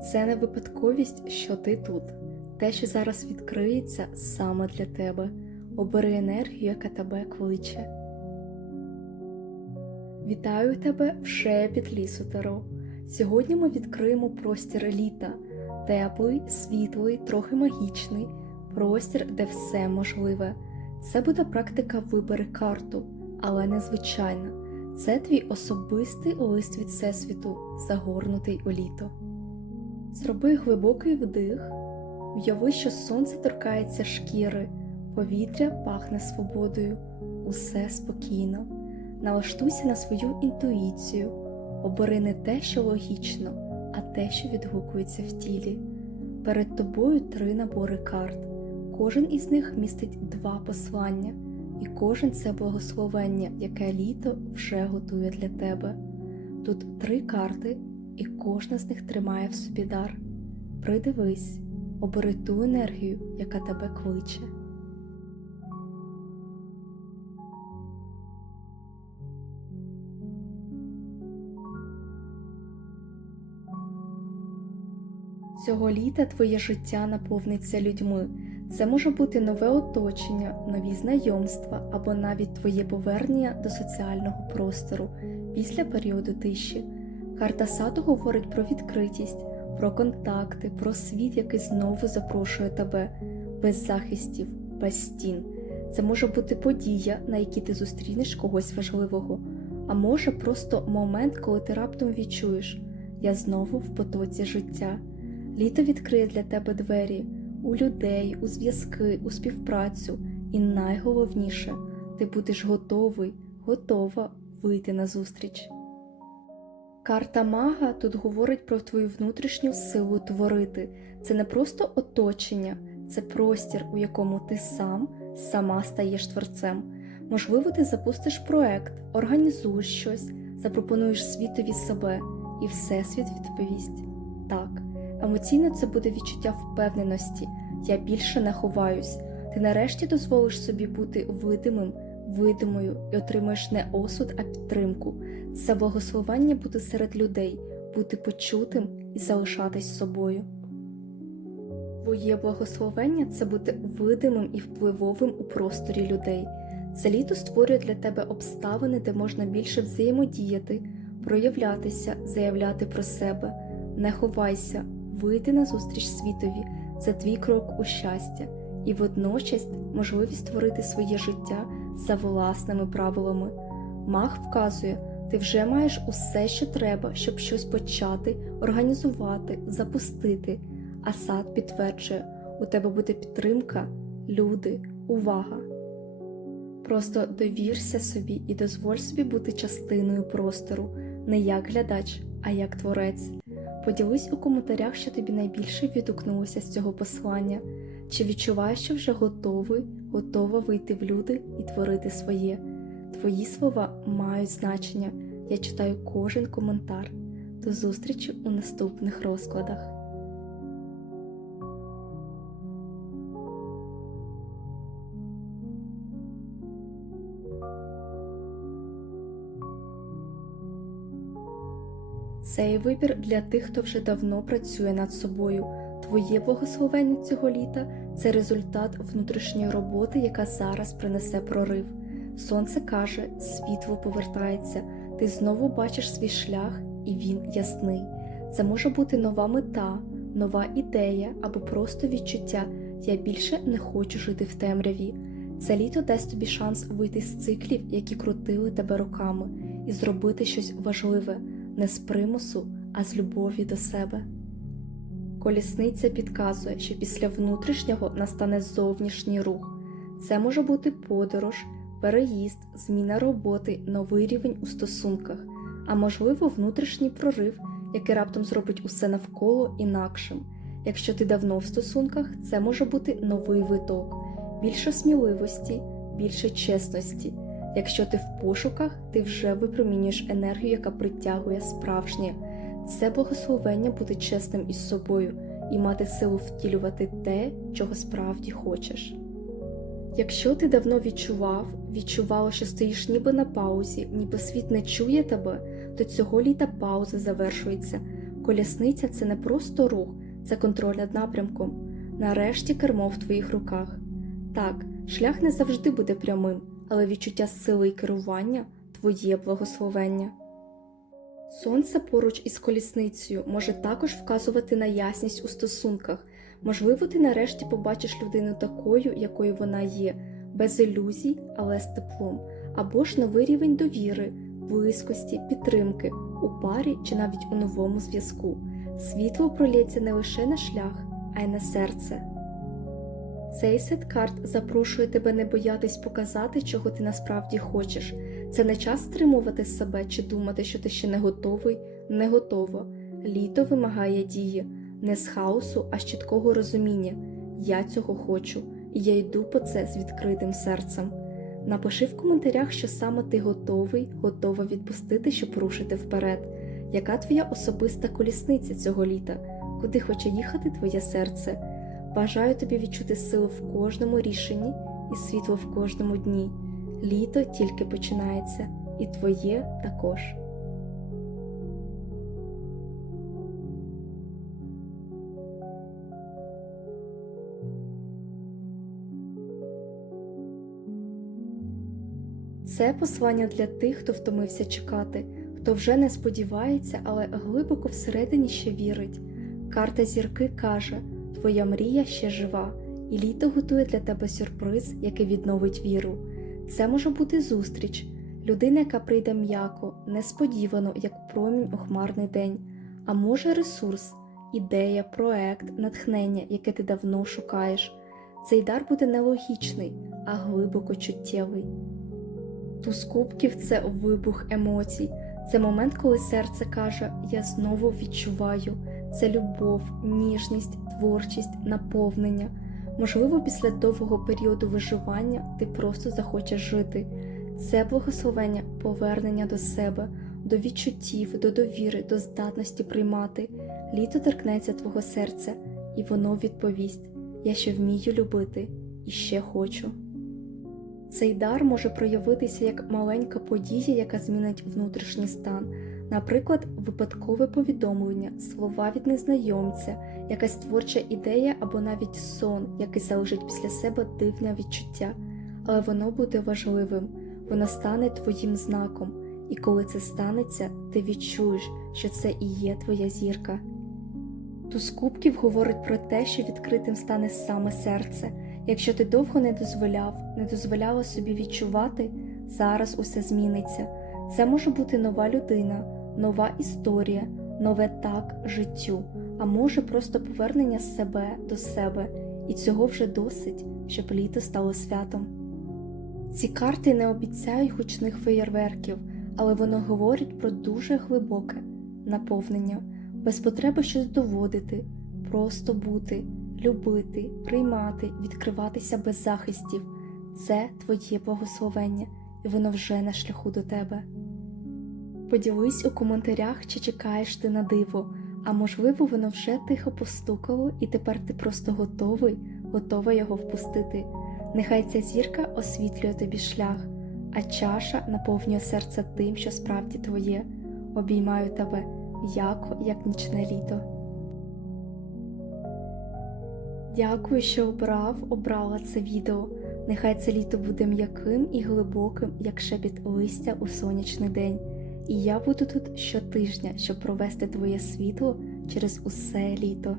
Це не випадковість, що ти тут. Те, що зараз відкриється саме для тебе. Обери енергію, яка тебе кличе. Вітаю тебе в шепіт лісу Таро. Сьогодні ми відкриємо простір літа, теплий, світлий, трохи магічний, простір, де все можливе. Це буде практика вибери карту, але незвичайна. Це твій особистий лист від Всесвіту, загорнутий у літо. Зроби глибокий вдих, уяви, що сонце торкається шкіри, повітря пахне свободою, усе спокійно. Налаштуйся на свою інтуїцію, обери не те, що логічно, а те, що відгукується в тілі. Перед тобою три набори карт. Кожен із них містить два послання, і кожен це благословення, яке літо вже готує для тебе. Тут три карти, і кожна з них тримає в собі дар. Придивись, обери ту енергію, яка тебе кличе. Цього літа твоє життя наповниться людьми. Це може бути нове оточення, нові знайомства або навіть твоє повернення до соціального простору після періоду тиші. Карта саду говорить про відкритість, про контакти, про світ, який знову запрошує тебе без захистів, без стін. Це може бути подія, на якій ти зустрінеш когось важливого, а може просто момент, коли ти раптом відчуєш я знову в потоці життя. Літо відкриє для тебе двері у людей, у зв'язки, у співпрацю, і найголовніше, ти будеш готовий, готова вийти на зустріч. Карта мага тут говорить про твою внутрішню силу творити. Це не просто оточення, це простір, у якому ти сам, сама стаєш творцем. Можливо, ти запустиш проект, організуєш щось, запропонуєш світові себе, і Всесвіт відповість так. Емоційно це буде відчуття впевненості, я більше не ховаюсь. Ти нарешті дозволиш собі бути видимим, видимою і отримаєш не осуд, а підтримку. Це благословення бути серед людей, бути почутим і залишатись собою. Твоє благословення це бути видимим і впливовим у просторі людей. Це літо створює для тебе обставини, де можна більше взаємодіяти, проявлятися, заявляти про себе. Не ховайся, вийти на зустріч світові це твій крок у щастя, і водночас можливість створити своє життя за власними правилами. Маг вказує, ти вже маєш усе, що треба, щоб щось почати, організувати, запустити. А сад підтверджує, у тебе буде підтримка, люди, увага. Просто довірся собі і дозволь собі бути частиною простору, не як глядач, а як творець. Поділись у коментарях, що тобі найбільше відгукнулося з цього послання, чи відчуваєш, що вже готовий, готова вийти в люди і творити своє. Твої слова мають значення. Я читаю кожен коментар. До зустрічі у наступних розкладах. Цей вибір для тих, хто вже давно працює над собою. Твоє благословення цього літа це результат внутрішньої роботи, яка зараз принесе прорив. Сонце каже, світло повертається, ти знову бачиш свій шлях, і він ясний. Це може бути нова мета, нова ідея або просто відчуття Я більше не хочу жити в темряві. Це літо дасть тобі шанс вийти з циклів, які крутили тебе роками, і зробити щось важливе не з примусу, а з любові до себе. Колісниця підказує, що після внутрішнього настане зовнішній рух. Це може бути подорож, переїзд, зміна роботи, новий рівень у стосунках, а можливо, внутрішній прорив, який раптом зробить усе навколо інакшим. Якщо ти давно в стосунках, це може бути новий виток, більше сміливості, більше чесності. Якщо ти в пошуках, ти вже випромінюєш енергію, яка притягує справжнє. Це благословення бути чесним із собою і мати силу втілювати те, чого справді хочеш. Якщо ти давно відчував, відчувала, що стоїш ніби на паузі, ніби світ не чує тебе, то цього літа пауза завершується. Колісниця це не просто рух, це контроль над напрямком. Нарешті кермо в твоїх руках. Так, шлях не завжди буде прямим, але відчуття сили і керування твоє благословення. Сонце поруч із колісницею може також вказувати на ясність у стосунках. Можливо, ти нарешті побачиш людину такою, якою вона є, без ілюзій, але з теплом, або ж новий рівень довіри, близькості, підтримки у парі чи навіть у новому зв'язку. Світло пролється не лише на шлях, а й на серце. Цей сет карт запрошує тебе не боятись показати, чого ти насправді хочеш. Це не час стримувати себе чи думати, що ти ще не готовий, не готова. Літо вимагає дії, не з хаосу, а з чіткого розуміння. Я цього хочу, і я йду по це з відкритим серцем. Напиши в коментарях, що саме ти готовий, готова відпустити, щоб рушити вперед. Яка твоя особиста колісниця цього літа? Куди хоче їхати твоє серце? Бажаю тобі відчути силу в кожному рішенні і світло в кожному дні. Літо тільки починається, і твоє також. Це послання для тих, хто втомився чекати, хто вже не сподівається, але глибоко всередині ще вірить. Карта зірки каже: Твоя мрія ще жива, і літо готує для тебе сюрприз, який відновить віру. Це може бути зустріч, людина, яка прийде м'яко, несподівано, як промінь у хмарний день, а може ресурс, ідея, проект, натхнення, яке ти давно шукаєш. Цей дар буде не логічний, а глибоко чуттєвий. Туз кубків це вибух емоцій, це момент, коли серце каже: Я знову відчуваю це любов, ніжність, творчість, наповнення. Можливо, після довгого періоду виживання ти просто захочеш жити. Це благословення, повернення до себе, до відчуттів, до довіри, до здатності приймати. Літо торкнеться твого серця, і воно відповість: Я ще вмію любити і ще хочу. Цей дар може проявитися як маленька подія, яка змінить внутрішній стан, наприклад, випадкове повідомлення, слова від незнайомця, якась творча ідея або навіть сон, який залишить після себе дивне відчуття, але воно буде важливим, воно стане твоїм знаком, і коли це станеться, ти відчуєш, що це і є твоя зірка. Туз кубків говорить про те, що відкритим стане саме серце. Якщо ти довго не дозволяв, не дозволяла собі відчувати, зараз усе зміниться. Це може бути нова людина, нова історія, нове так життю, а може просто повернення себе до себе, і цього вже досить, щоб літо стало святом. Ці карти не обіцяють гучних феєрверків, але вони говорять про дуже глибоке наповнення, без потреби щось доводити, просто бути любити, приймати, відкриватися без захистів це твоє благословення, і воно вже на шляху до тебе. Поділись у коментарях, чи чекаєш ти на диво, а можливо, воно вже тихо постукало, і тепер ти просто готовий, готова його впустити. Нехай ця зірка освітлює тобі шлях, а чаша наповнює серце тим, що справді твоє. Обіймаю тебе, яко, як нічне літо. Дякую, що обрав, обрала це відео. Нехай це літо буде м'яким і глибоким, як шепіт листя у сонячний день. І я буду тут щотижня, щоб провести твоє світло через усе літо.